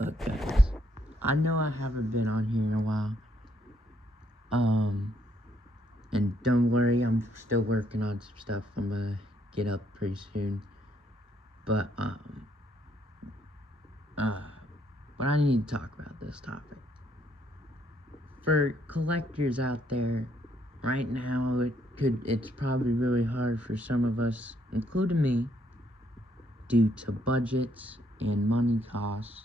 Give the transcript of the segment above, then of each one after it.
Look, guys, I know I haven't been on here in a while. And don't worry, I'm still working on some stuff. I'm gonna get up pretty soon. But, but I need to talk about this topic. For collectors out there, right now, it's probably really hard for some of us, including me, due to budgets and money costs,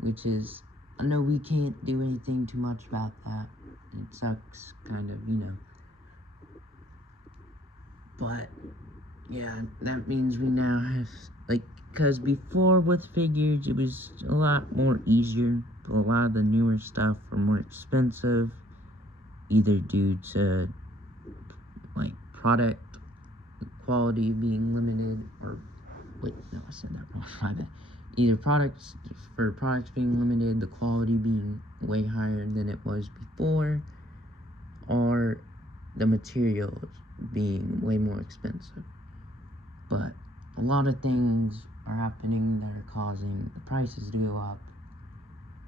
which is, I know we can't do anything too much about that. It sucks, kind of, but, yeah, that means we now have, because before with figures, it was a lot more easier, but a lot of the newer stuff are more expensive, either due to, product quality being limited, or, wait, no, I said that wrong, my bad. Either products being limited, the quality being way higher than it was before, or the materials being way more expensive. But a lot of things are happening that are causing the prices to go up,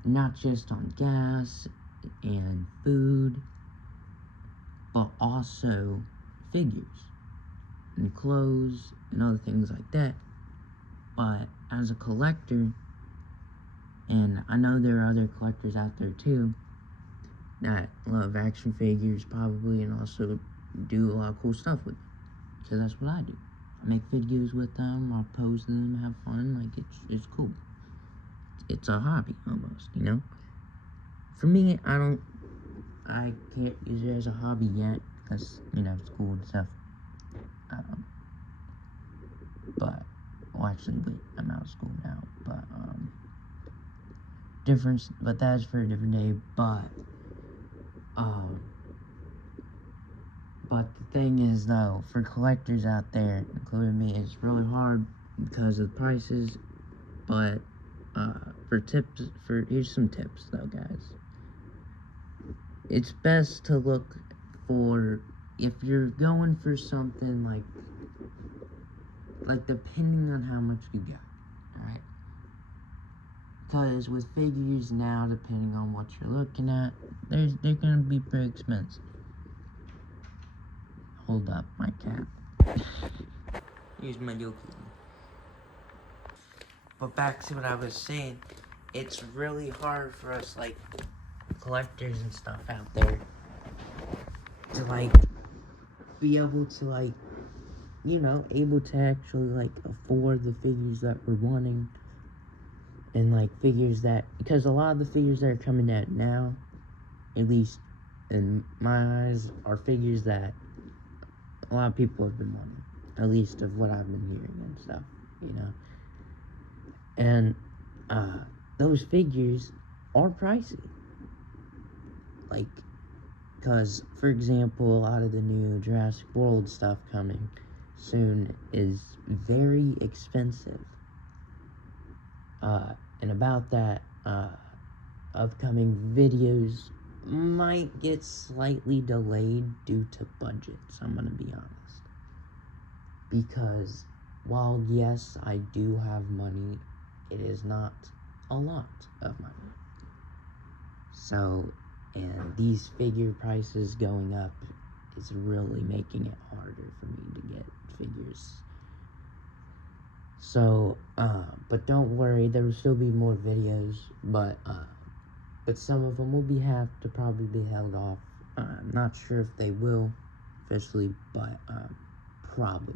not just on gas and food, but also figures and clothes and other things like that. But as a collector, and I know there are other collectors out there too that love action figures probably, and also do a lot of cool stuff with them, because that's what I do. I make videos with them, I pose them, have fun, it's cool. It's a hobby almost, For me, I can't use it as a hobby yet, because, school and stuff. But, well, actually, wait, I'm out of school now, but, but that's for a different day. But the thing is, though, for collectors out there, including me, it's really hard because of the prices. But here's some tips, though, guys. It's best to look for, if you're going for something like depending on how much you got, alright? Because with figures now, depending on what you're looking at, they're gonna be pretty expensive. Hold up, my cat. Here's my Yoki. But back to what I was saying, it's really hard for us, collectors and stuff out there, to, be able to, able to actually, afford the figures that we're wanting. And, figures that, because a lot of the figures that are coming out now, at least in my eyes, are figures that a lot of people have been wanting. At least of what I've been hearing and stuff, And, those figures are pricey. Because, for example, a lot of the new Jurassic World stuff coming soon is very expensive. And about that, upcoming videos might get slightly delayed due to budgets, I'm gonna be honest. Because while, yes, I do have money, it is not a lot of money. So, and these figure prices going up is really making it harder for me to get figures. So, but don't worry, there will still be more videos, but some of them will have to probably be held off. I'm not sure if they will officially, but probably.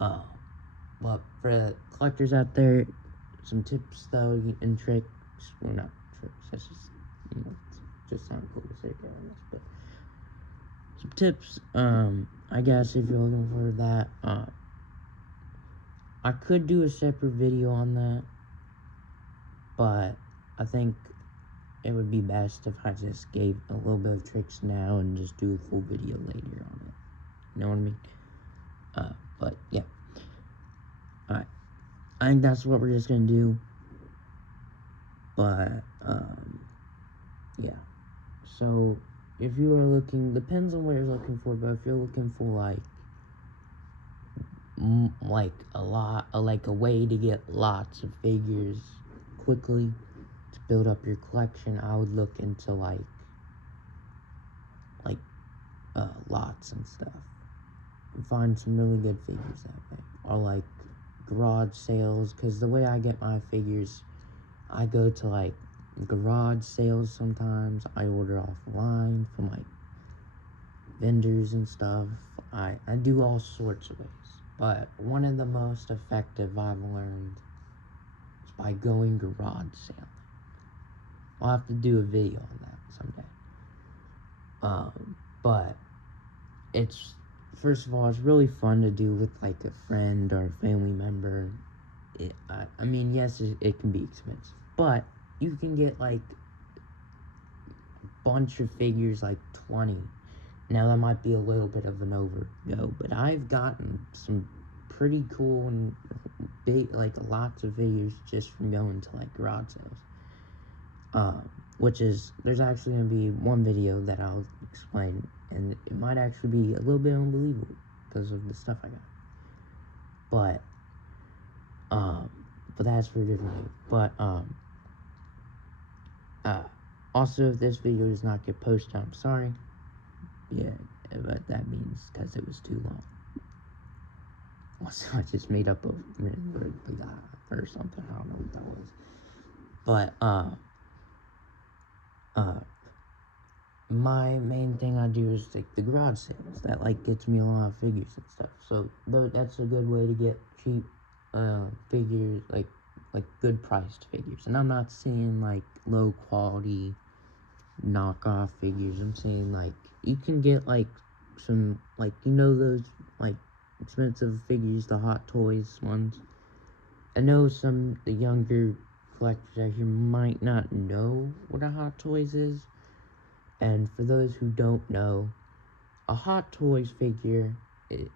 Well, for the collectors out there, some tips though, and tricks, well, not tricks, that's just sound cool to say on this, but some tips, I guess if you're looking for that, I could do a separate video on that, but I think it would be best if I just gave a little bit of tricks now and just do a full video later on it. You know what I mean? But yeah. Alright. I think that's what we're just gonna do. But, yeah. So, if you are looking, depends on what you're looking for, but if you're looking for, like a way to get lots of figures quickly to build up your collection, I would look into like lots and stuff and find some really good figures that way, or like garage sales, because the way I get my figures, I go to like garage sales sometimes. I order offline from like vendors and stuff. I do all sorts of ways, but one of the most effective I've learned is by going garage sailing. I'll have to do a video on that someday. But it's, first of all, it's really fun to do with like a friend or a family member. I mean, yes, it can be expensive, but you can get like a bunch of figures, like 20. Now that might be a little bit of an overgo, but I've gotten some pretty cool and big, like lots of figures just from going to like garage sales. Which is, there's actually going to be one video that I'll explain, and it might actually be a little bit unbelievable because of the stuff I got. But that's for a different video. But, also, if this video does not get posted, I'm sorry. Yeah, but that means because it was too long. Also, I just made up a word or something. I don't know what that was. But, my main thing I do is like the garage sales. That like gets me a lot of figures and stuff. So that's a good way to get cheap figures, like good priced figures. And I'm not saying like low quality knockoff figures. I'm saying like you can get like some, like, you know, those like expensive figures, the Hot Toys ones. I know some the younger collectors out here might not know what a Hot Toys is. And for those who don't know, a Hot Toys figure,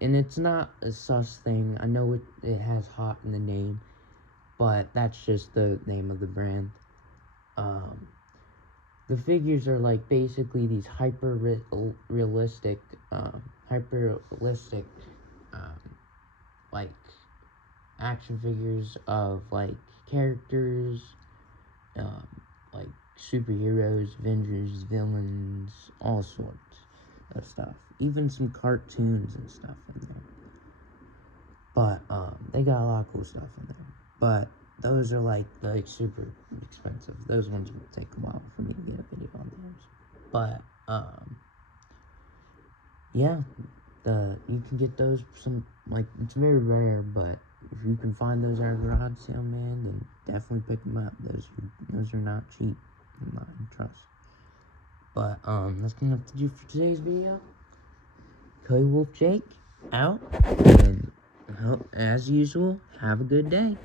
and it's not a sus thing, I know it has hot in the name, but that's just the name of the brand. The figures are like basically these hyper-realistic, like action figures of like characters, like superheroes, Avengers, villains, all sorts of stuff. Even some cartoons and stuff in there. But they got a lot of cool stuff in there. But those are like super expensive. Those ones will take a while for me to get a video on those. But yeah, you can get those some, like, it's very rare, but if you can find those at a garage sale, man, then definitely pick them up. Those are not cheap, trust. But that's gonna have to do for today's video. Cody Wolf Jake out, and as usual, have a good day.